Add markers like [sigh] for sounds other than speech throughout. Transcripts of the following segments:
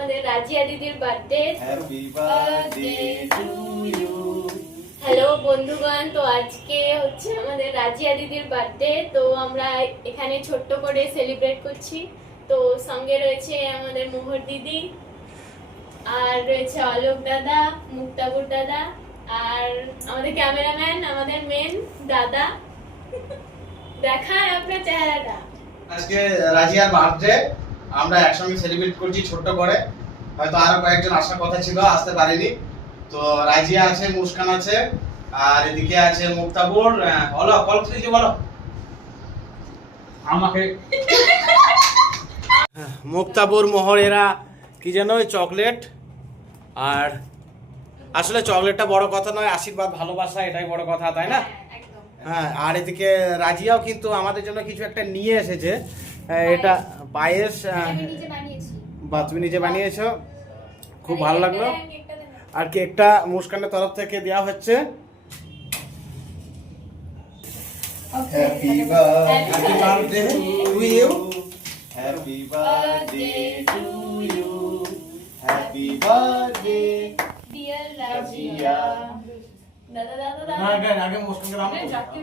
আমাদের রাজিয়া দিদির birthday hello বন্ধুগণ তো আজকে হচ্ছে আমাদের রাজিয়া দিদির বার্থডে তো আমরা এখানে ছোট্ট করে সেলিব্রেট করছি। তো সঙ্গে রয়েছে আমাদের মোহর দিদি আর রয়েছে অলোক দাদা মুক্তাবুর দাদা আর আমাদের ক্যামেরাম্যান আমাদের মেন দাদা। [laughs] দেখায় আপনার চেহারাটা। আজকে রাজিয়ার বার্থডে আমরা একসঙ্গে সেলিব্রেট করছি ছোট্ট করে। হয়তো আরও কয়েকজন আসার কথা ছিল আসতে পারেনি। তো রাজিয়া আছে মুস্কান আছে আর এদিকে আছে মুক্তাবুর বলো তুই কিছু বলো। আমাকে মুক্তাবুর মোহরেরা কি যেন ওই চকলেট। আর আসলে চকলেটটা বড় কথা নয় আশীর্বাদ ভালোবাসা এটাই বড় কথা তাই না? হ্যাঁ আর এদিকে রাজিয়াও কিন্তু আমাদের জন্য কিছু একটা নিয়ে এসেছে। এটা পায়েস বানিয়েছি বা তুমি নিজে বানিয়েছো খুব ভালো লাগল আর কেকটা মুস্কানের তরফ থেকে দেওয়া হচ্ছে Happy Happy birthday to you. Happy birthday to you. Happy birthday. Razia. Razia. দাদা দাদা দাদা আগে মুস্কানকে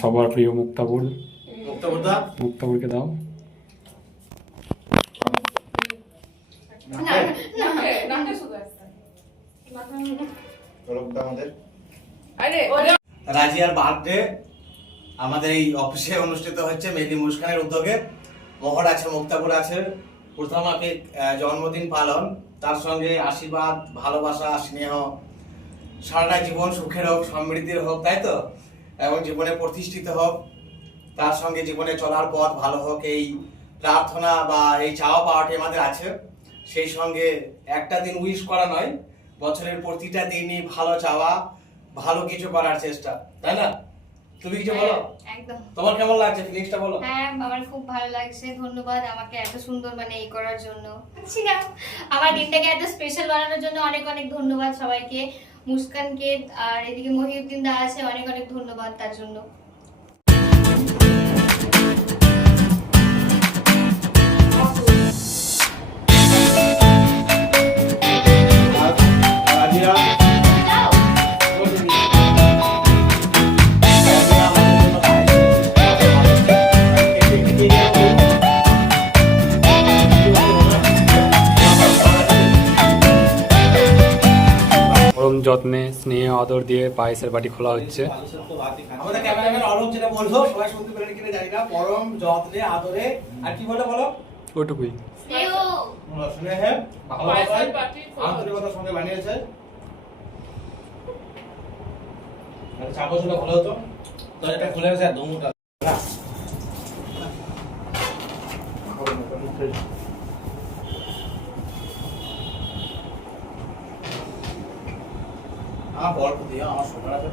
সবার প্রিয় মুক্তাপুর মুক্তাপুরকে দাও। রাজিয়ার বার্থডে আমাদের। এই অফিসে অনুষ্ঠিত হচ্ছে মেহেদি মুস্কানের উদ্যোগে। মোহর আছে মুক্তাপুর আছে। প্রথমাকে জন্মদিন পালন, তার সঙ্গে আশীর্বাদ, ভালোবাসা, স্নেহ, সারাটা জীবন সুখের হোক, সমৃদ্ধির হোক, তাই তো? এবং জীবনে প্রতিষ্ঠিত হোক, তার সঙ্গে জীবনে চলার পথ ভালো হোক, এই প্রার্থনা বা এই চাওয়া পাওয়াটি আমাদের আছে। সেই সঙ্গে একটা দিন উইশ করা নয়, বছরের প্রতিটা দিনই ভালো চাওয়া, ভালো কিছু করার চেষ্টা, তাই না? তুমি কিছু বলো? একদম। তোমার কেমন লাগছে? ফিলিংসটা বলো। হ্যাঁ আমার খুব ভালো লাগছে। ধন্যবাদ আমাকে এত সুন্দর মানে এই করার জন্য। ঠিক আছে আমার দিনটাকে এত স্পেশাল বানানোর জন্য অনেক অনেক ধন্যবাদ সবাইকে। মুস্কানকে আর এদিকে মহিউদ্দিন দা আছে অনেক অনেক ধন্যবাদ তার জন্য। পরম যত্নে স্নেহ আদর দিয়ে পায়েসের বাটি খোলা হচ্ছে। ওটুকুই। ভালো হতো। তো এটা খুলে গেছে ఆ బాల్ కొద్దిగా ఆ సుమారు